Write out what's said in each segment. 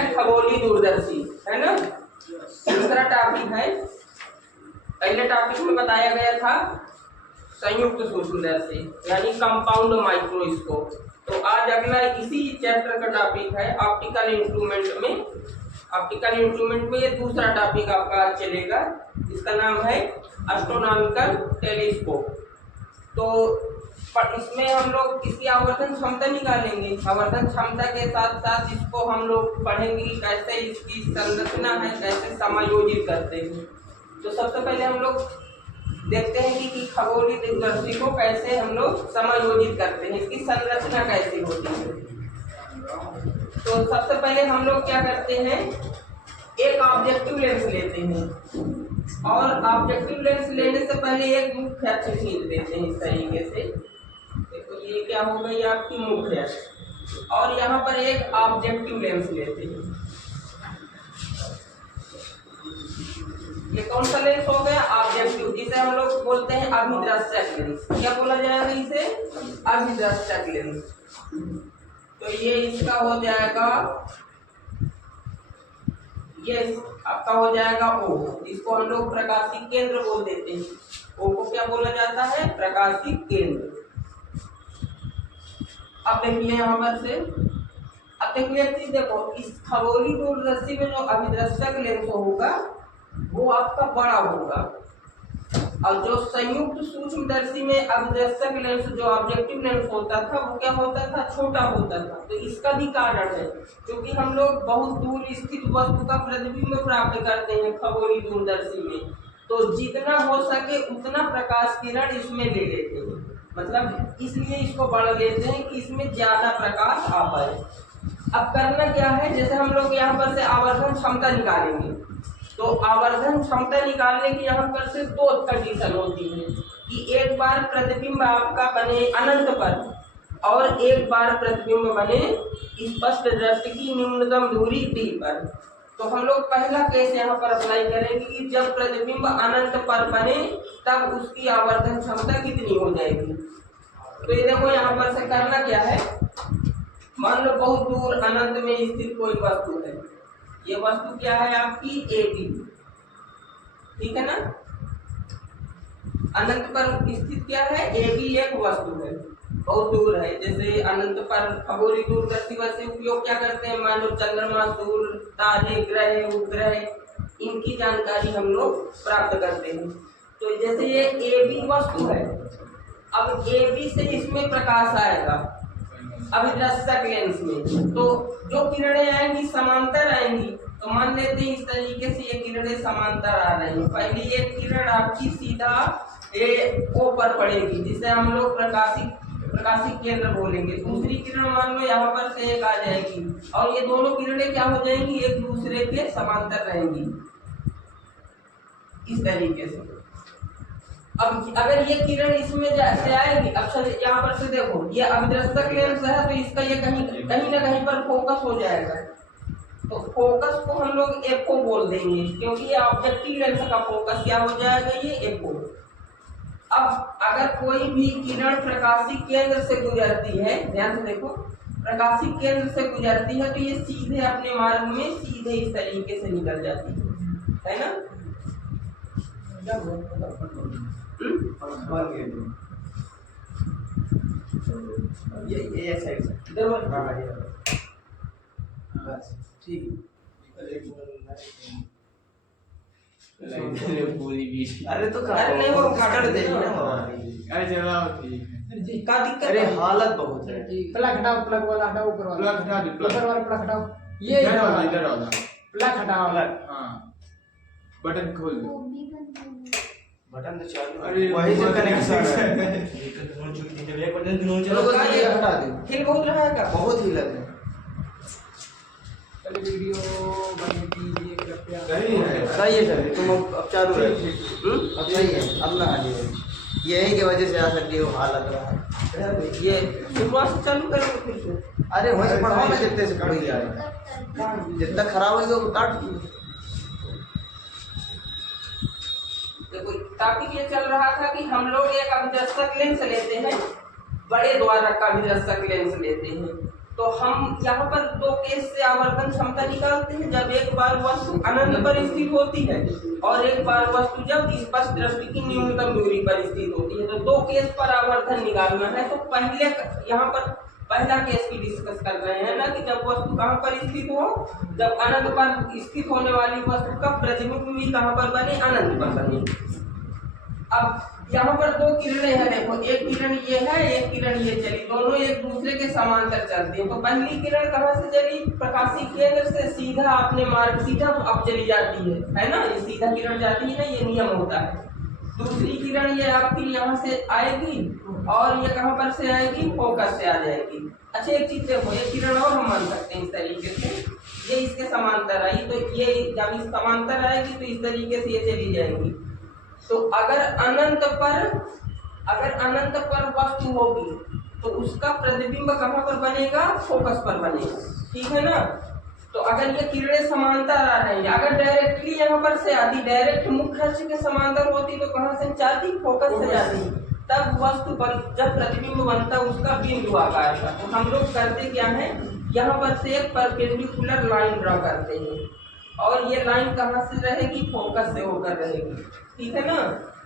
है खगोलीय दूरदर्शी, है ना। दूसरा टॉपिक है, पहले टॉपिक में बताया गया था संयुक्त सूक्ष्मदर्शी यानी कंपाउंड माइक्रोस्कोप। तो आज अगला इसी चैप्टर का टॉपिक है ऑप्टिकल इंस्ट्रूमेंट में। ऑप्टिकल इंस्ट्रूमेंट में ये दूसरा टॉपिक आपका आज चलेगा, जिसका नाम है एस्ट्रोनॉमिकल टेलीस्कोप। तो इसमें हम लोग इसकी आवर्धन क्षमता निकालेंगे। आवर्धन क्षमता के साथ साथ इसको हम लोग पढ़ेंगे कैसे इसकी संरचना है, कैसे समायोजित करते हैं। तो सबसे पहले हम लोग देखते हैं कि खगोलीय दूरदर्शी को कैसे हम लोग समायोजित करते हैं, इसकी संरचना कैसी होती है। तो सबसे पहले हम लोग क्या करते हैं, एक ऑब्जेक्टिव लेंस लेते हैं और ऑब्जेक्टिव लेंस लेने से पहले एक मुख्य अक्ष खींच देते हैं इस तरीके से। देखो ये क्या हो गई आपकी मुख्य अक्ष, और यहाँ पर एक ऑब्जेक्टिव लेंस लेते हैं। ये कौन सा लेंस हो गया, ऑब्जेक्टिव, जिसे हम लोग बोलते हैं अभिदृश्यक लेंस। क्या बोला जाएगा इसे, अभिदृश्यक लेंस। तो ये इसका हो जाएगा, ये आपका हो जाएगा O, इसको हम लोग प्रकाशिक केंद्र बोल देते हैं। O को क्या बोला जाता है, प्रकाशिक केंद्र। अब देखिए यहाँ पर से, अब देखिए चीज देखो, इस खगोलीय दूरदर्शी में जो अभिदृश्यक लेंस होगा वो आपका बड़ा होगा, और जो संयुक्त सूक्ष्मदर्शी में अभिदृश्यक लेंस जो ऑब्जेक्टिव लेंस होता था वो क्या होता था, छोटा होता था। तो इसका भी कारण है, क्योंकि हम लोग बहुत दूर स्थित वस्तु का प्रतिबिंब प्राप्त करते हैं खगोलीय दूरदर्शी में, तो जितना हो सके उतना प्रकाश किरण इसमें ले लेते हैं। मतलब इसलिए इसको बढ़ा लेते हैं कि इसमें ज्यादा प्रकाश आ पाए। अब करना क्या है, जैसे हम लोग यहाँ पर से आवर्धन क्षमता निकालेंगे, तो आवर्धन क्षमता निकालने की यहाँ पर से दो कंडीशन होती है कि एक बार प्रतिबिंब आपका बने अनंत पर और एक बार प्रतिबिंब बने स्पष्ट दृष्टि की न्यूनतम दूरी d पर। तो हम लोग पहला केस यहाँ पर अप्लाई करेंगे कि जब प्रतिबिंब अनंत पर बने तब उसकी आवर्धन क्षमता कितनी हो जाएगी। तो ये देखो यहाँ पर से करना क्या है, मान लो बहुत दूर अनंत में स्थित कोई वस्तु है। ये वस्तु क्या है आपकी AB, ठीक है ना। अनंत पर स्थित क्या है, AB एक वस्तु है, बहुत दूर है। जैसे अनंत पर खगोलीय दूरदर्शी वैसे उपयोग क्या करते हैं, मान लो चंद्रमा, सूर्य, तारे, ग्रह, उपग्रह, इनकी जानकारी हम लोग प्राप्त करते हैं। तो जैसे ये AB वस्तु है, अब AB से इसमें प्रकाश आएगा अभिदृश्यक लेंस में, तो जो किरणें आएंगी समांतर आएंगी। तो मान लेते हैं इस तरीके से ये किरणें समांतर आ रही हैं। पहली एक किरण आपकी सीधा O पर पड़ेगी, जिसे हम लोग प्रकाशिक केंद्र बोलेंगे। दूसरी किरण मान लो यहाँ पर से एक आ जाएगी, और ये दोनों किरणें क्या हो जाएंगी, एक दूसरे के समांतर रहेंगी इस तरीके से। अब अगर ये किरण इसमें से आएगी, अब यहाँ पर से देखो ये अभिदृश्यक लेंस है, तो इसका ये कहीं ना कहीं पर फोकस हो जाएगा। तो फोकस को हम लोग एफओ बोल देंगे, क्योंकि ये ऑब्जेक्टिव लेंस का फोकस क्या हो जाएगा, ये एफओ। अब अगर कोई भी किरण प्रकाशिक केंद्र से गुजरती है, ध्यान से देखो, प्रकाशिक केंद्र से गुजरती है, तो ये सीधे अपने मार्ग में सीधे इस तरीके से निकल जाती है ना। ये साइड ठीक पूरी भी, अरे तो अरे नहीं वो काट दे ना, अरे चलो ठीक है, का दिक्कत, अरे हालत बहुत है। प्लग हटाओ, प्लग वाला हटाओ, ऊपर वाला प्लग हटा दो, ऊपर वाला प्लग हटाओ, ये इधर वाला प्लग हटाओ। हां बटन खोल दो, बटन तो चालू है, वही से कनेक्शन है। एक बटन दोनों चलो, ये हटा दो। हिल बहुत रहा है, का बहुत हिल रहा है। वीडियो बंद कीजिए कृपया। सही है सर, तुम अब चालू है, अब सही है, अब ना आइए, यही की वजह से आ सकती है, हालत रहा है। ये शुरुआत से चालू करेंगे फिर से, अरे वहीं से पढ़ाओ ना, जितने से पढ़ी जा रही, जितना खराब होगी वो काट। देखो टॉपिक ये चल रहा था कि हम लोग एक अभिदर्शक लेंस लेते हैं, बड़े द्वारक का अभिदर्शक लेंस लेते हैं। तो हम यहाँ पर दो केस से आवर्धन क्षमता निकालते हैं, जब एक बार वस्तु अनंत पर स्थित होती है और एक बार वस्तु जब स्पष्ट दृष्टि की न्यूनतम दूरी पर स्थित होती है। तो दो केस पर आवर्धन निकालना है। तो पहले यहाँ पर पहला केस की डिस्कस कर रहे हैं ना, कि जब वस्तु कहाँ पर स्थित हो, जब अनंत पर स्थित होने वाली वस्तु का प्रतिबिंब भी कहाँ पर बने, अनंत पर बने। अब यहाँ पर दो किरणें हैं, देखो एक किरण ये है, एक किरण ये चली, दोनों एक दूसरे के समांतर चलती है। तो पहली किरण कहाँ से चली, प्रकाशीय केंद्र से सीधा अपने मार्ग सीधा अब चली जाती है ना, ये सीधा किरण जाती है, ये नियम होता है। दूसरी किरण ये आपकी यहाँ से आएगी और ये कहाँ पर से आएगी, फोकस से आ जाएगी। अच्छा एक चीज देखो, एक किरण और हम मान सकते हैं इस तरीके से, ये इसके समांतर आई, तो ये जब इस समांतर आएगी तो इस तरीके से ये चली जाएगी। तो अगर अनंत पर वस्तु होगी तो उसका प्रतिबिंब कहाँ पर बनेगा, फोकस पर बनेगा, ठीक है ना। तो अगर ये किरणें समांतर आ रही है, अगर डायरेक्टली यहाँ पर से आती, डायरेक्ट मुख्य अक्ष के समांतर होती तो कहाँ से जाती, फोकस से जाती, तब वस्तु पर जब प्रतिबिंब बनता उसका बिंदु आकार का। तो हम लोग करते क्या है, यहाँ पर से एक परपेंडिकुलर लाइन ड्रॉ करते हैं और ये लाइन कहाँ से रहेगी, फोकस से होकर रहेगी, ठीक है ना।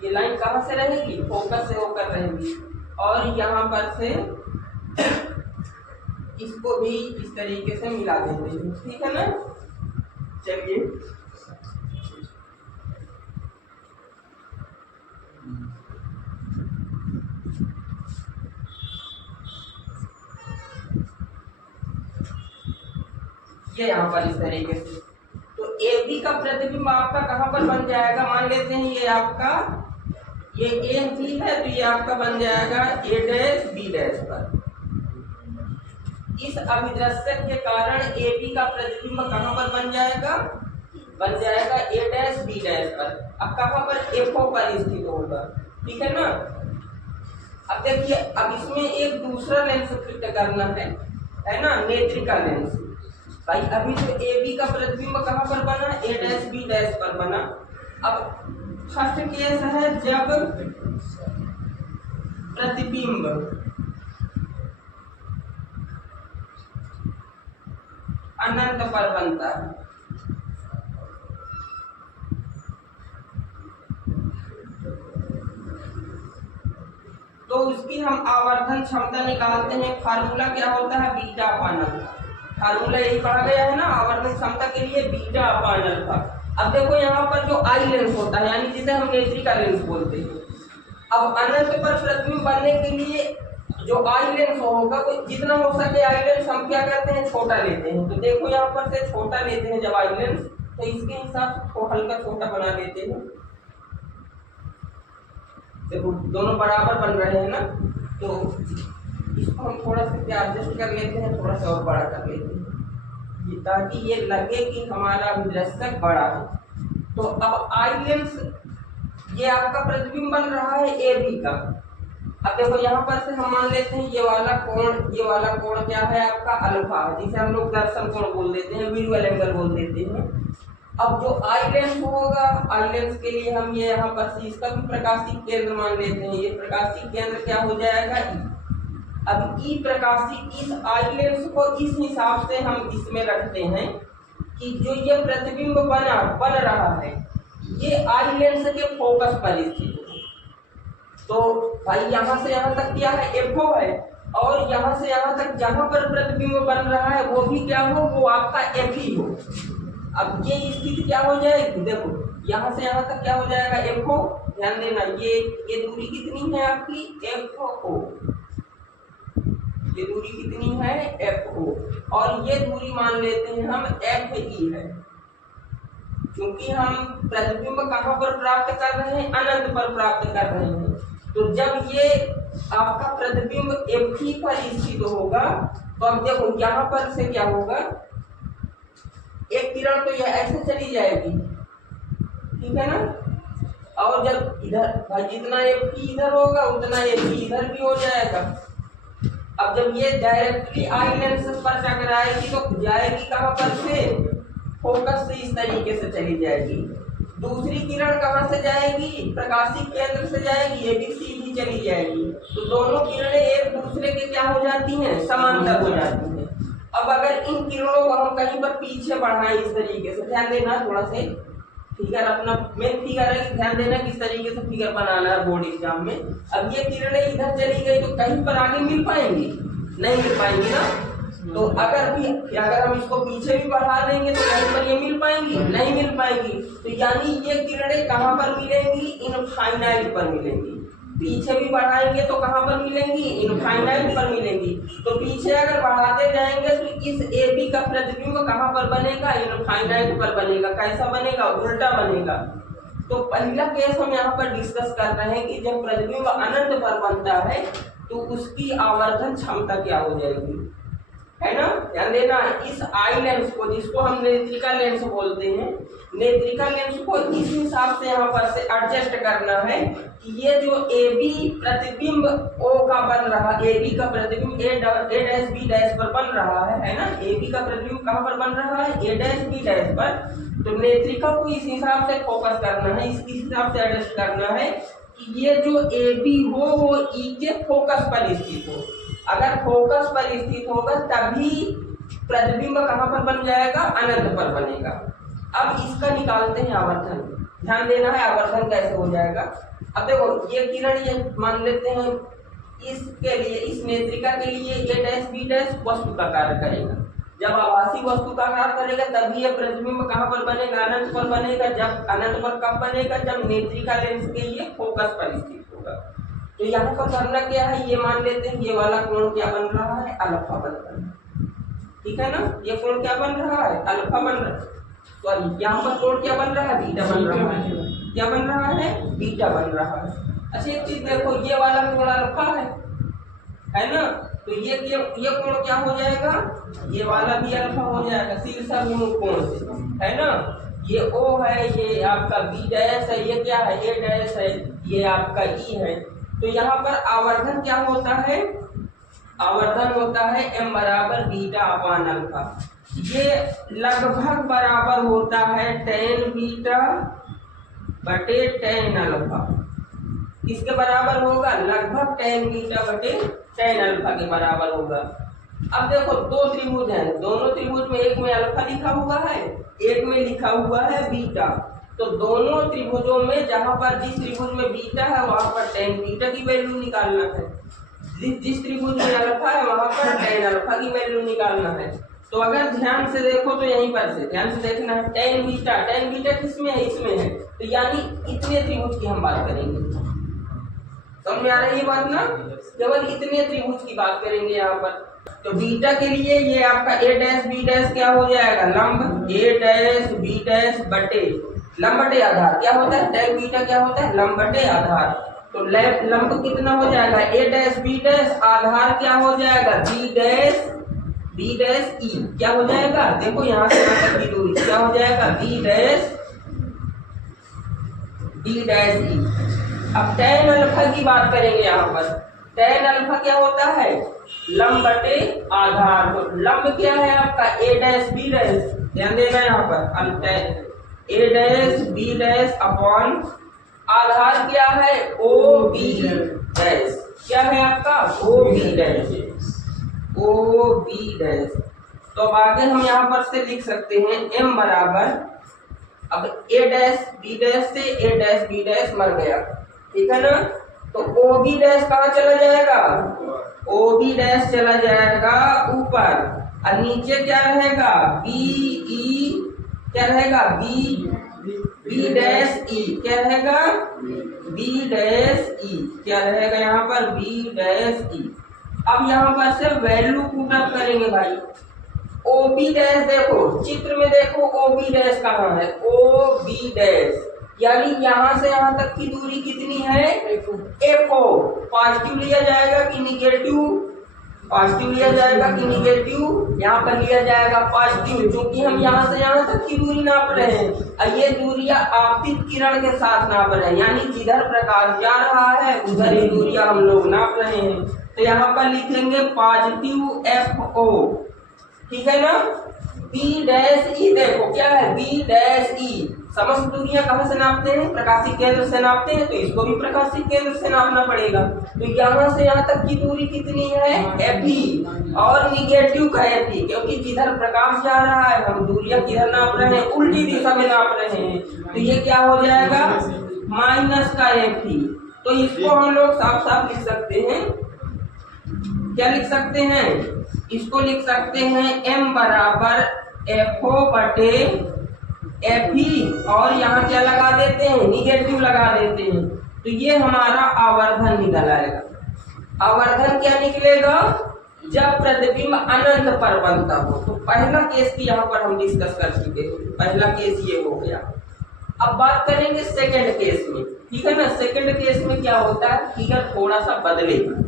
ये लाइन कहाँ से रहेगी, फोकस से होकर रहेगी। और यहाँ पर से इसको भी इस तरीके से मिला देते हैं, ठीक है ना। चलिए ये यहाँ पर इस तरीके से, तो ए बी का प्रतिबिंब आपका कहाँ पर बन जाएगा, मान लेते हैं ये आपका ये ए बी है, तो ये आपका बन जाएगा ए डैश बी डैश पर। इस अभिदृश्यक के कारण ए बी का प्रतिबिंब कहाँ पर बन जाएगा ए डैश बी डैश पर। अब कहाँ पर, एफ ओ पर स्थित होगा, ठीक है ना। अब देखिए, अब इसमें एक दूसरा लेंस फिट करना है ना, नेत्रिका लेंस। भाई अभी तो ए बी का प्रतिबिंब कहाँ पर बना, ए डैश बी डैश पर बना। अब फर्स्ट केस है जब प्रतिबिंब अनंत पर बनता है। तो उसकी हम आवर्धन क्षमता निकालते हैं। फार्मूला क्या होता है, बीटा अपान अल्फा। फार्मूला यही पढ़ा गया है ना, आवर्धन क्षमता के लिए बीटा अपान अल्फा। अब देखो यहाँ पर जो आई लेंस होता है, यानी जिसे हम नेत्रिका लेंस बोलते हैं, अब अनंत पर प्रतिबिंब बनने के लिए जो आई लेंस होगा वो जितना हो सके आई लेंस हम क्या करते हैं, छोटा लेते हैं। तो देखो यहाँ पर से छोटा लेते हैं जब आई लेंस, तो इसके हिसाब से हल्का छोटा बना देते हैं। देखो दोनों बराबर बन रहे हैं ना, तो इसको हम थोड़ा सा क्या एडजस्ट कर लेते हैं, थोड़ा सा और बड़ा कर लेते हैं, ताकि ये लगे कि हमारा अभिदृश्यक बड़ा है। तो अब आई लेंस ये आपका प्रतिबिंब बन रहा है ए बी का। अब देखो यहाँ पर से हम मान लेते हैं ये वाला कोण क्या है आपका, अल्फा, जिसे हम लोग दर्शन कोण बोल देते हैं, विजुअल एंगल बोल देते हैं। अब जो आई लेंस होगा, आई लेंस के लिए हम ये यहाँ पर से इसका भी प्रकाशिक केंद्र मान लेते हैं। ये प्रकाशिक केंद्र क्या हो जाएगा, ई। अब ई प्रकाशिक, इस आई लेंस को इस हिसाब से हम इसमें रखते हैं कि जो ये प्रतिबिंब बन रहा है ये आई लेंस के फोकस पर स्थित है। तो भाई यहाँ से यहाँ तक क्या है, एफओ है, और यहाँ से यहाँ तक जहाँ पर प्रतिबिंब बन रहा है वो भी क्या हो, वो आपका एफ ही हो। अब ये स्थिति क्या हो जाएगी, देखो यहाँ से यहाँ तक क्या हो जाएगा, एफ ओ। ध्यान देना, ये दूरी कितनी है आपकी, एफ ओ। ये दूरी कितनी है, एफ ओ, और ये दूरी मान लेते हैं हम एफ ई है, क्योंकि हम प्रतिबिंब कहाँ पर प्राप्त कर रहे हैं, अनंत पर प्राप्त कर रहे हैं। तो जब ये आपका प्रतिबिंब एफ ई पर स्थित होगा, तो अब देखो यहाँ पर से क्या होगा, एक किरण तो यह ऐसे चली जाएगी, ठीक है ना। और जब इधर भाई जितना एफ ई इधर होगा उतना एफ ई इधर भी हो जाएगा। अब जब ये डायरेक्टली आई लेंस पर टकराएगी तो जाएगी कहाँ पर से, फोकस से इस तरीके से चली जाएगी। दूसरी किरण कहाँ से जाएगी, प्रकाशिक केंद्र से जाएगी, ये भी सीधी चली जाएगी। तो दोनों किरणें एक दूसरे के क्या हो जाती हैं, समांतर हो जाती हैं। अब अगर इन किरणों को हम कहीं पर पीछे बढ़ाएं इस तरीके से, ध्यान देना थोड़ा से फिगर, अपना मेन फिगर है कि ध्यान देना किस तरीके से फिगर बनाना है बोर्ड एग्जाम में। अब ये किरणें इधर चली गई तो कहीं पर आगे मिल पाएंगी? नहीं मिल पाएंगी ना। तो अगर हम इसको पीछे भी बढ़ा देंगे तो कहीं पर ये मिल पाएंगी? नहीं मिल पाएंगी। तो यानी ये किरणें कहाँ पर मिलेंगी? इनफाइनाइट पर मिलेंगी। पीछे भी बढ़ाएंगे तो कहाँ पर मिलेंगी? इनफाइनाइट पर मिलेंगी। तो पीछे अगर बढ़ाते जाएंगे तो इस AB का प्रतिबिंब कहाँ पर बनेगा? इनफाइनाइट पर बनेगा। कैसा बनेगा? उल्टा बनेगा। तो पहला केस हम यहाँ पर डिस्कस कर रहे हैं कि जब प्रतिबिंब अनंत पर बनता है तो उसकी आवर्धन क्षमता क्या हो जाएगी, है ना। ध्यान देना, इस आई लेंस को, जिसको हम नेत्रिका लेंस बोलते हैं, नेत्रिका लेंस को इस हिसाब से यहाँ पर से एडजस्ट करना है कि ये जो AB प्रतिबिंब O का बन रहा, AB का प्रतिबिंब A', B' पर बन रहा है ना। AB का प्रतिबिंब कहाँ पर बन रहा है? A', B' पर। तो नेत्रिका को इस हिसाब से फोकस करना है, इस हिसाब से एडजस्ट करना है कि ये जो AB हो वो E के फोकस पर स्थित हो। अगर फोकस पर स्थित होगा तभी प्रतिबिंब कहाँ पर बन जाएगा? अनंत पर बनेगा। अब इसका निकालते हैं आवर्धन। ध्यान देना है आवर्धन कैसे हो जाएगा। अब देखो ये किरण, ये मान लेते हैं इसके लिए, इस नेत्रिका के लिए A', B' वस्तु का कार्य करेगा। जब आभासी वस्तु का कार्य करेगा तभी ये प्रतिबिंब कहाँ पर बनेगा? अनंत पर बनेगा। जब अनंत पर कब बनेगा? जब नेत्रिका लेंस के ये फोकस पर स्थित होगा। तो यहाँ पर करना क्या है, ये मान लेते हैं ये वाला कोण क्या बन रहा है? अल्फा बन रहा है, ठीक है ना। ये कोण क्या बन रहा है? अल्फा बन रहा है। सॉरी, यहाँ पर कोण क्या बन रहा है? बीटा बन रहा है। क्या बन रहा है? बीटा बन रहा है। अच्छा एक चीज देखो, ये वाला कोण अल्फा है ना। तो ये कोण क्या हो जाएगा? ये वाला भी अल्फा हो जाएगा शीर्षाभिमुख कोण से, है ना। ये O है, ये आपका B' है, ये क्या है? A' है, ये आपका E है। तो यहाँ पर आवर्धन क्या होता है? आवर्धन होता है m बराबर बीटा अपान अल्फा। ये लगभग बराबर होता है tan बीटा बटे tan अल्फा। किसके बराबर होगा? लगभग tan बीटा बटे tan अल्फा के बराबर होगा। अब देखो दो त्रिभुज हैं, दोनों त्रिभुज में एक में अल्फा लिखा हुआ है, एक में लिखा हुआ है बीटा। तो दोनों त्रिभुजों में जहां पर जिस त्रिभुज में बीटा है वहां पर tan बीटा की वैल्यू निकालना है, जिस त्रिभुज में अल्फा है वहां पर tan अल्फा की वैल्यू निकालना है। तो अगर ध्यान से देखो तो यहीं पर से ध्यान से देखना है, tan बीटा किसमें है? इसमें है। तो यानी इतने त्रिभुज की हम बात करेंगे। समझ में आ रही है बात ना? केवल इतने त्रिभुज की बात करेंगे यहाँ पर। तो बीटा के लिए ये आपका A' B' क्या हो जाएगा? लंब A' B' बटे लंब बटे आधार। क्या होता है? tan बीटा क्या होता है? लंब बटे आधार। तो लंब कितना हो जाएगा? A' B' आधार क्या हो जाएगा? B' E क्या हो जाएगा? देखो यहाँ से यहाँ तक की दूरी क्या हो जाएगा? B' E। अब tan अल्फा की बात करेंगे यहाँ पर। tan अल्फा क्या होता है? लंब बटे आधार। तो लंब क्या है आपका? A' B'। ध्यान देना यहाँ पर A' B' अपॉन आधार क्या है? OB'। क्या है आपका? OB'। तो अब आगे हम यहाँ पर से लिख सकते हैं m बराबर, अब A' B' से A' B' मर गया, ठीक है ना। तो OB' कहाँ चला जाएगा? OB' चला जाएगा ऊपर, और नीचे क्या रहेगा? BE क्या रहेगा? B'E क्या रहेगा? B'E क्या रहेगा यहाँ पर? B'E। अब यहाँ पर से वैल्यू पुट अप करेंगे भाई। OB' देखो चित्र में, देखो OB' कहाँ है? OB' यानी यहाँ से यहाँ तक की दूरी कितनी है? F0। पॉजिटिव लिया जाएगा कि निगेटिव? पॉजिटिव लिया जाएगा कि निगेटिव? यहाँ पर लिया जाएगा पॉजिटिव, क्योंकि हम यहाँ से यहाँ तक की दूरी नाप रहे हैं और ये दूरियां आपतित किरण के साथ नाप रहे हैं, यानी जिधर प्रकाश जा रहा है उधर ही दूरियां हम लोग नाप रहे हैं। तो यहाँ पर लिखेंगे पॉजिटिव FO, ठीक है ना। B'E देखो क्या है? B'E समस्त दूरियां कहाँ से नापते हैं? प्रकाशिक केंद्र से नापते हैं, तो इसको भी प्रकाशिक केंद्र से नापना पड़ेगा। तो यहाँ से यहाँ तक की दूरी कितनी है? Fe, और निगेटिव का Fe, क्योंकि जिधर प्रकाश जा रहा है हम दूरियां किधर नाप रहे हैं? उल्टी दिशा में नाप रहे हैं। तो ये क्या हो जाएगा? माइनस का Fe। तो इसको हम लोग साफ साफ लिख सकते हैं। क्या लिख सकते हैं? इसको लिख सकते हैं m बराबर FO बटे Fe, और यहाँ क्या लगा देते हैं? निगेटिव लगा देते हैं। तो ये हमारा आवर्धन निकल आएगा। आवर्धन क्या निकलेगा? जब प्रतिबिंब अनंत पर बनता हो। तो पहला केस की यहाँ पर हम डिस्कस कर चुके हैं। पहला केस ये हो गया। अब बात करेंगे सेकंड केस में, ठीक है ना। सेकंड केस में क्या होता है? फिगर थोड़ा सा बदलेगा,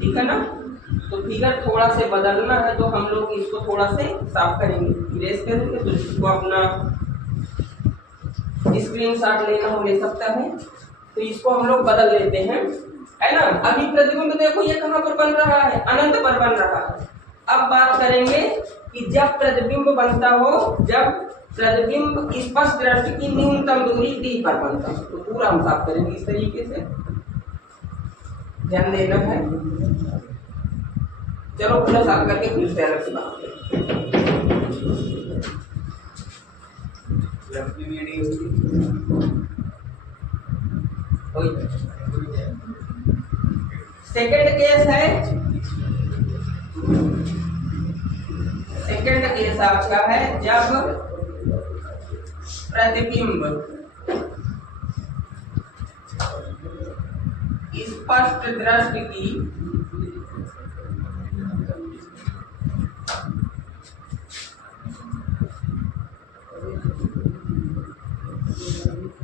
ठीक है ना। तो फिगर थोड़ा से बदलना है, तो हम लोग इसको थोड़ा से साफ करेंगे, इरेज करेंगे। तो इसको अपना स्क्रीनशॉट लेना हो ले सकता है। तो इसको हम लोग बदल लेते हैं, है ना। अभी प्रतिबिंब देखो ये कहाँ पर बन रहा है? अनंत पर बन रहा है। अब बात करेंगे कि जब प्रतिबिंब बनता हो, जब प्रतिबिंब स्पष्ट दृष्टि की न्यूनतम दूरी d पर बनता है, तो पूरा हम साफ करेंगे इस तरीके से, ध्यान देना है। चलो पूरा साफ करके फिर से अलग से बात करें। सेकंड केस है, सेकंड केस आपका है जब प्रतिबिंब स्पष्ट दृष्टि की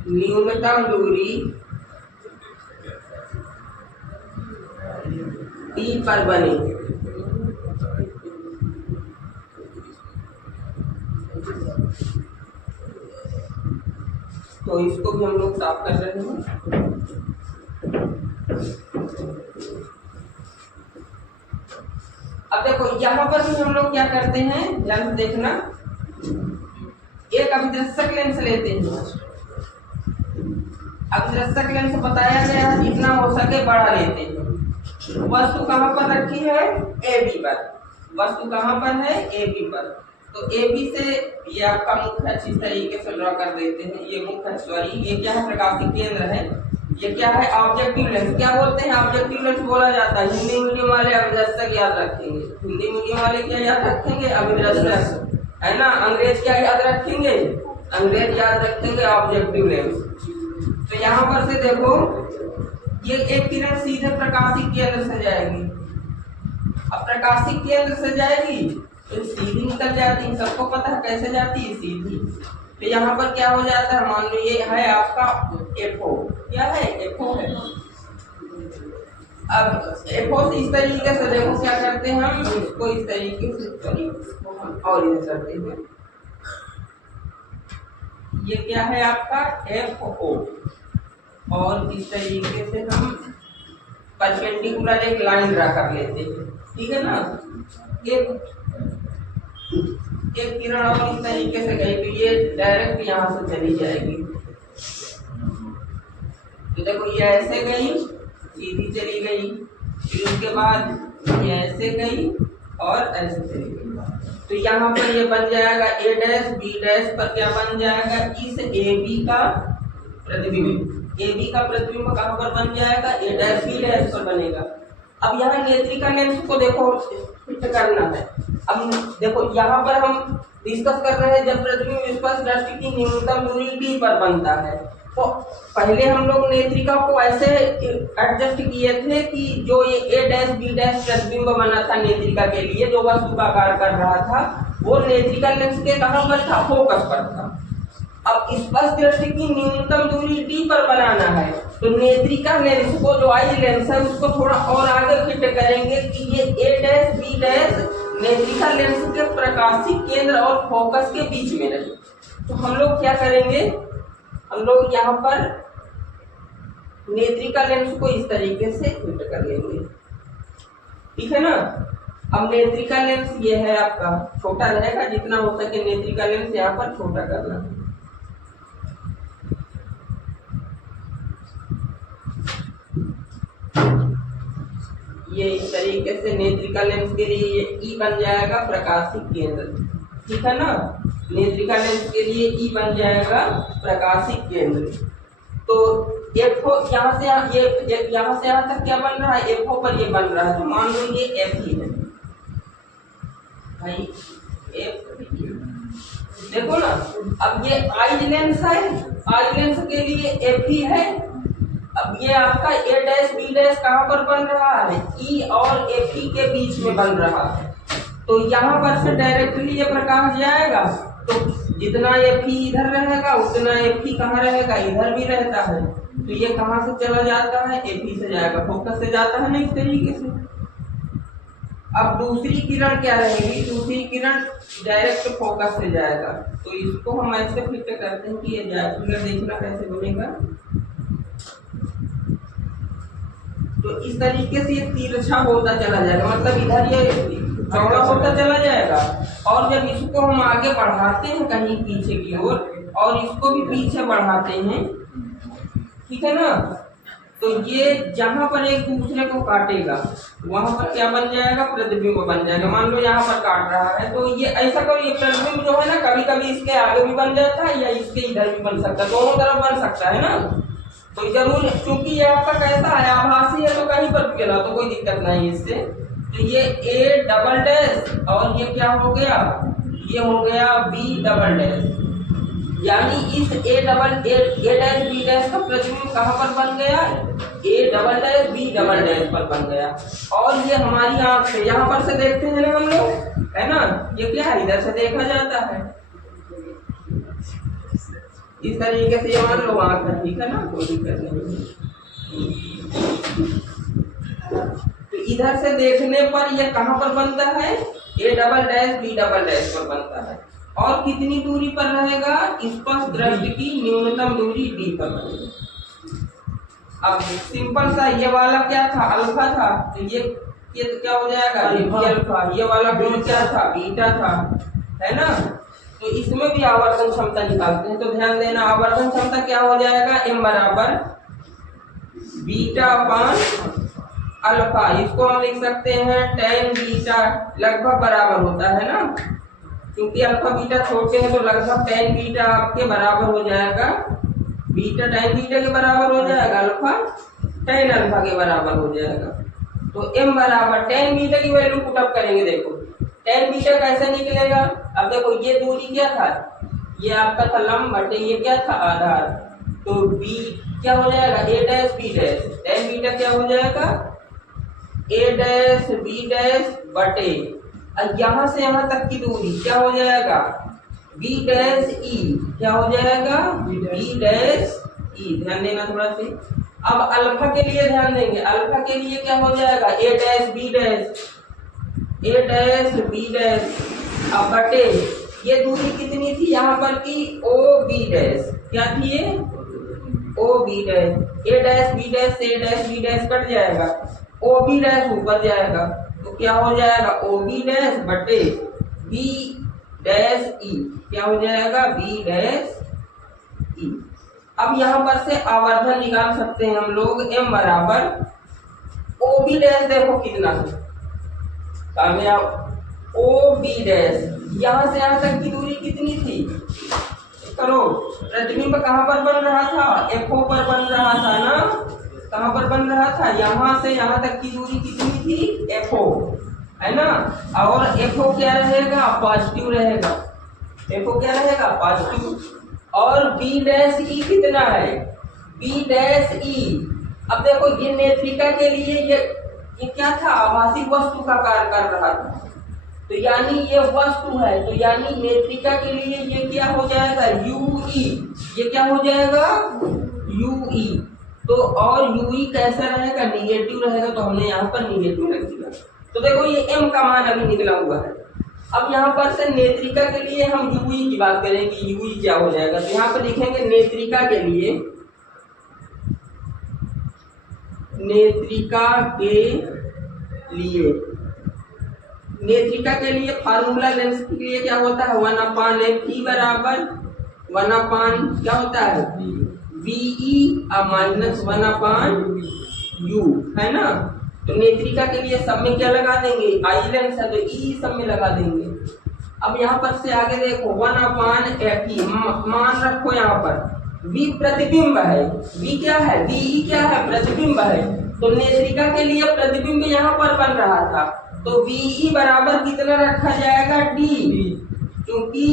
न्यूनतम दूरी d पर बने। तो इसको भी हम लोग साफ कर रहे हैं। अब देखो यहाँ पर भी हम लोग क्या करते हैं, ध्यान से देखना। एक अभिदर्शक लेंस लेते हैं। अभिदर्शक लेंस बताया गया है जितना हो सके बड़ा लेते हैं। वस्तु कहाँ पर रखी है? AB पर। वस्तु कहाँ पर है? AB पर। तो AB से ये आपका मुख्य अक्ष इस तरीके से ड्रॉ कर देते हैं। ये मुख्य अक्ष, सॉरी ये क्या है? प्रकाशिक केंद्र है। ये क्या है? Objective lens. क्या बोलते हैं? ऑब्जेक्टिव लेंस बोला जाता है। हिंदी मीडियम वाले अभिदर्शक याद रखेंगे। हिंदी मीडियम वाले क्या याद रखेंगे? अभिदर्शक, है ना। अंग्रेज क्या याद रखेंगे? अंग्रेज याद रखेंगे ऑब्जेक्टिव लेंस। तो यहाँ पर से देखो, ये एक किरण सीधे प्रकाशिक केंद्र से जाएगी। अब प्रकाशिक केंद्र से जाएगी तो सीधी निकल जाती है। सबको पता है कैसे जाती है? सीधी। तो यहाँ पर क्या हो जाता है? मान लो ये है आपका FO। क्या है? FO है। अब FO से इस तरीके से देखो क्या करते हैं हम इसको इस तरीके से, सॉरी और इधर करते हैं। ये क्या है आपका? FO। और इस तरीके से हम परपेंडिकुलर एक लाइन ड्रा कर लेते हैं, ठीक है ना। एक किरण और इस तरीके से गई तो ये डायरेक्ट यहाँ से चली जाएगी। तो देखो ये ऐसे गई, सीधी चली गई, फिर उसके बाद ये ऐसे गई और ऐसे चली गई। तो यहाँ पर ये बन जाएगा A' B' पर क्या बन जाएगा? इस AB का प्रतिबिंब। AB का प्रतिबिंब कहाँ पर बन जाएगा? A' B' पर बनेगा। अब यहाँ नेत्रिका लेंस को देखो फिट करना है। अब देखो यहाँ पर हम डिस्कस कर रहे हैं जब प्रतिबिंब स्पष्ट दृष्टि की न्यूनतम दूरी d पर बनता है। तो पहले हम लोग नेत्रिका को ऐसे एडजस्ट किए थे कि जो ये A' B' प्रतिबिंब बना था नेत्रिका के लिए, जो वस्तु का कार्य कर रहा था, वो नेत्रिका लेंस के कहाँ पर था? फोकस पर था। अब स्पष्ट दृष्टि की न्यूनतम दूरी d पर बनाना है, तो नेत्रिका लेंस को, जो आई लेंस है, उसको थोड़ा और आगे फिट करेंगे कि ये A' B' नेत्रिका लेंस के प्रकाशिक केंद्र और फोकस के बीच में रहे। तो हम लोग क्या करेंगे? हम लोग यहाँ पर नेत्रिका लेंस को इस तरीके से फिट कर लेंगे, ठीक है ना। अब नेत्रिका लेंस ये है आपका, छोटा रहेगा, जितना हो सके नेत्रिका लेंस यहाँ पर छोटा करना। ये इस तरीके से नेत्रिका लेंस के लिए ये ई बन जाएगा प्रकाशिक केंद्र, ठीक है ना। नेत्रिका लेंस के लिए ई बन जाएगा प्रकाशिक केंद्र। तो एफओ यहाँ से यहाँ तक क्या बन रहा है, एफओ पर ये बन रहा है, तो मान लो ये एफ ही है भाई, एफ देखो ना। अब ये आई लेंस है, आई लेंस के लिए एफ ही है। अब ये आपका ए डैश बी डैश कहाँ पर बन रहा है, ई और एफ ई के बीच में बन रहा है। तो यहाँ पर से डायरेक्टली ये प्रकाश जाएगा, तो जितना एफ ई इधर रहेगा उतना एफ ई कहाँ रहेगा, इधर भी रहता है। तो ये कहाँ से चला जाता है, एफ ई से जाएगा, फोकस से जाता है ना इस तरीके से। अब दूसरी किरण क्या रहेगी, दूसरी किरण डायरेक्ट फोकस से जाएगा। तो इसको हम ऐसे फिट करते हैं कि ये जाए, देखना कैसे बनेगा। तो इस तरीके से ये तिरछा होता चला जाएगा, मतलब इधर ये चौड़ा होता चला जाएगा। और जब इसको हम आगे बढ़ाते हैं कहीं पीछे की ओर, और इसको भी पीछे बढ़ाते हैं, ठीक है ना, तो ये जहां पर एक दूसरे को काटेगा वहां पर क्या बन जाएगा, प्रतिबिंब बन जाएगा। मान लो यहाँ पर काट रहा है, तो ये ऐसा करो, ये प्रतिबिंब जो है ना, कभी कभी इसके आगे भी बन जाता है या इसके इधर भी बन सकता है, दोनों तरफ बन सकता है ना। तो जरूर, क्योंकि ये आपका कैसा है, आभासी है, तो कहीं पर भी चला तो कोई दिक्कत नहीं इससे। तो ये ए डबल डैश और ये क्या हो गया, ये हो गया बी डबल डैश, यानी इस ए डैश बी डैश का प्रतिबिंब कहाँ पर बन गया, A double dash B double dash पर बन गया। और ये हमारी आंख से यहाँ पर से देखते हैं ना हम लोग, है ना, ये क्या है, इधर से देखा जाता है इस तरीके से, ये मान लो आंख है, ठीक है ना, कोई दिक्कत नहीं। तो इधर से देखने पर ये कहाँ पर बनता है, A double dash B double dash पर बनता है। और कितनी दूरी पर रहेगा, स्पष्ट दृष्टि की न्यूनतम दूरी डी पर बनेगा। अब सिंपल सा, ये वाला क्या था, अल्फा था, तो ये क्या हो जाएगा, अल्फा। ये वाला कोण क्या था, बीटा था, है ना। तो इसमें भी आवर्धन क्षमता निकालते हैं, तो ध्यान देना, आवर्धन क्षमता क्या हो जाएगा, एम बराबर बीटा अपान अल्फा। इसको हम लिख सकते हैं tan बीटा, लगभग बराबर होता है ना, क्योंकि अल्फा बीटा छोटे हैं, तो लगभग tan बीटा आपके बराबर हो जाएगा, बीटा tan बीटा के बराबर हो जाएगा, अल्फा tan अल्फा के बराबर हो जाएगा। तो m बराबर tan बीटा की वैल्यू पुटअप करेंगे, देखो tan बीटा कैसे निकलेगा। अब देखो ये दूरी क्या था, ये आपका था लंब बटे ये क्या था, आधार। तो b क्या हो जाएगा, a dash b dash, tan beta क्या हो जाएगा, a डैश b डैश बटे, और यहाँ से यहाँ तक की दूरी क्या हो जाएगा, b डैश e, क्या हो जाएगा, b डैश e। ध्यान देना थोड़ा से। अब अल्फा के लिए ध्यान देंगे, अल्फा के लिए क्या हो जाएगा, a dash b dash, a dash b dash, अब बटे ये दूरी कितनी थी यहाँ पर की, o b डैश, क्या थी ये, o b dash, a dash b dash से a dash b dash cut जाएगा, o b डैश ऊपर जाएगा, तो क्या हो जाएगा, o b डैश बटे b डैश e, क्या हो जाएगा, b डैश e। अब यहाँ पर से आवर्धन निकाल सकते हैं हम लोग, m बराबर o b डैश, देखो कितना है, o b डैश, यहाँ से यहाँ तक की दूरी कितनी थी, करो, प्रतिबिंब कहाँ पर बन रहा था, FO पर बन रहा था ना, कहाँ पर बन रहा था, यहाँ से यहाँ तक की दूरी कितनी थी, FO, है ना। और FO क्या रहेगा, पॉजिटिव रहेगा, FO क्या रहेगा, पॉजिटिव। और B डैश E कितना है, B डैश E। अब देखो ये नेत्रिका के लिए ये क्या था, आभासी वस्तु का कार्य कर रहा था, तो यानी ये वस्तु है, तो यानी नेत्रिका के लिए ये क्या हो जाएगा, UE, ये क्या हो जाएगा, UE। तो और UE कैसा रहेगा, निगेटिव रहेगा, तो हमने यहाँ पर निगेटिव रख दिया। तो देखो ये m का मान अभी निकला हुआ है। अब यहाँ पर से नेत्रिका के लिए हम UE की बात करेंगे, UE क्या हो जाएगा, तो यहाँ पर लिखेंगे नेत्रिका के लिए, नेत्रिका के लिए फार्मूला लेंस के लिए क्या होता है, 1/f बराबर 1 क्या होता है, VE -1/u, है ना। तो नेत्रिका के लिए सब में क्या लगा देंगे, आई लेंस है तो ई सब में लगा देंगे। अब यहाँ पर से आगे देखो 1/FE मान रखो यहाँ पर V प्रतिबिंब है, V क्या है, VE क्या है, प्रतिबिंब है। तो नेत्रिका के लिए प्रतिबिंब यहाँ पर बन रहा था तो VE बराबर कितना रखा जाएगा, D, क्योंकि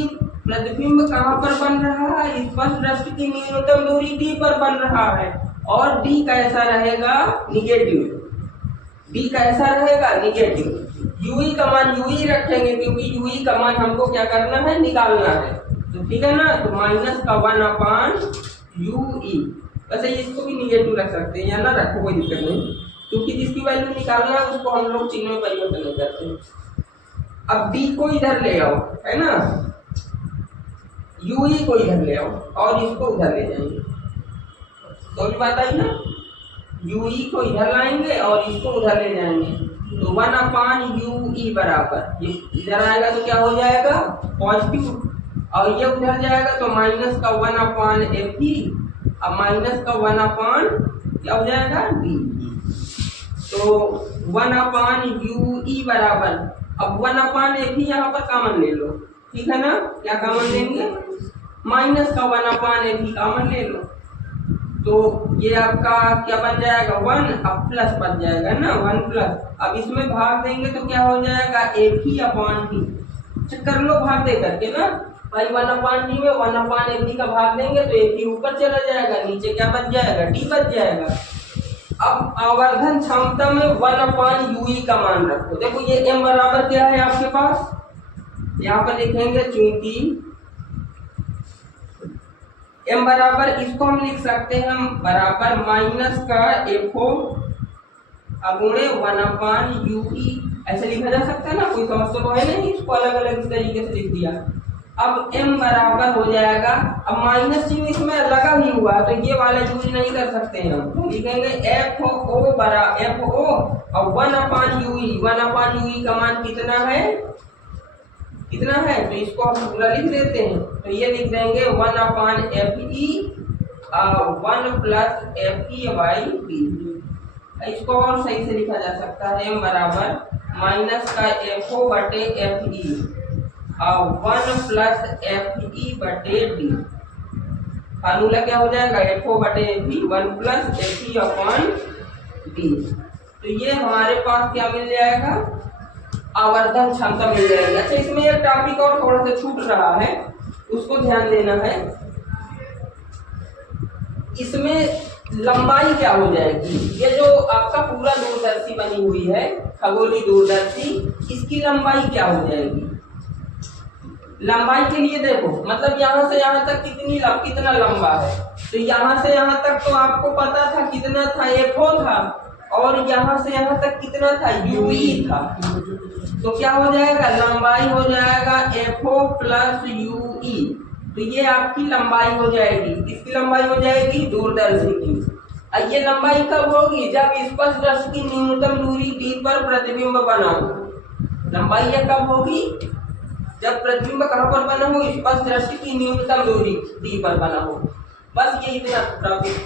प्रतिबिंब कहाँ पर बन रहा है, स्पष्ट दृष्टि की न्यूनतम दूरी D पर बन रहा है और D कैसा रहेगा, निगेटिव। D कैसा रहेगा, निगेटिव। UE का मान UE रखेंगे क्योंकि UE का मान हमको क्या करना है, निकालना है। तो ठीक है ना, तो माइनस का 1/UE। वैसे इसको भी निगेटिव रख सकते हैं या ना रखो, कोई दिक्कत नहीं, क्योंकि जिसकी वैल्यू निकालना है उसको हम लोग चिन्ह में परिवर्तन नहीं करते। अब D को इधर ले आओ, है ना, UE को इधर ले आओ और इसको उधर ले जाएंगे, तो भी बात आई ना। UE को इधर लाएंगे और इसको उधर ले जाएंगे तो 1/UE बराबर, ये इधर आएगा तो क्या हो जाएगा, पॉजिटिव, और ये उधर जाएगा तो माइनस का 1/FE, अब माइनस का 1 क्या हो जाएगा, D। तो 1/UE बराबर, अब 1/FE यहाँ पर कॉमन ले लो, ठीक है ना, क्या कॉमन लेंगे, माइनस का 1/FE कॉमन ले लो, तो ये आपका क्या बन जाएगा, 1, अब प्लस बन जाएगा ना, 1 प्लस, अब इसमें भाग देंगे तो क्या हो जाएगा, FE/D। कर लो भाग दे करके ना भाई, 1/D में 1/FE का भाग देंगे तो FE ऊपर चला जाएगा, नीचे क्या बच जाएगा, D बच जाएगा। अब आवर्धन क्षमता में 1/UE का मान रखो। देखो ये M बराबर क्या है आपके पास, यहाँ पर लिखेंगे, चूंकि M बराबर, इसको हम लिख सकते हैं बराबर माइनस का FO अगुणे 1/UE, ऐसे लिखा जा सकता है ना, कोई समस्या तो है नहीं, इसको अलग अलग इस तरीके से लिख दिया। अब M बराबर हो जाएगा, अब माइनस चिन्ह इसमें लगा ही हुआ है तो ये वाला यूज नहीं कर सकते हैं हम, तो लिखेंगे FO बराबर FO और 1/UE, 1/UE का मान कितना है, कितना है, तो इसको हम पूरा लिख देते हैं, तो ये लिख देंगे 1/FE 1+FE/D। इसको और सही से लिखा जा सकता है, M बराबर माइनस का FO/FE और 1+FE/D। फार्मूला क्या हो जाएगा, FO/FE 1+FE/D। तो ये हमारे पास क्या मिल जाएगा, आवर्धन क्षमता मिल जाएगी। अच्छा, इसमें एक टॉपिक और थोड़ा सा छूट रहा है, उसको ध्यान देना है। इसमें लंबाई क्या हो जाएगी, ये जो आपका पूरा दूरदर्शी बनी हुई है, खगोलीय दूरदर्शी, इसकी लंबाई क्या हो जाएगी। लंबाई के लिए देखो, मतलब यहाँ से यहाँ तक कितना लंबा है, तो यहाँ से यहाँ तक तो आपको पता था कितना था, FO था, और यहाँ से यहाँ तक कितना था, UE था। तो क्या हो जाएगा, लंबाई हो जाएगा FO+UE। तो ये आपकी लंबाई हो जाएगी, किसकी लंबाई हो जाएगी, दूरदर्शी की। अब ये लंबाई कब होगी, जब स्पष्ट दृष्टि की न्यूनतम दूरी D पर प्रतिबिंब बना हो। लंबाई ये कब होगी, जब प्रतिबिंब कहाँ पर बना हो, स्पष्ट दृष्टि की न्यूनतम दूरी D पर बना हो। बस ये इतना टॉपिक।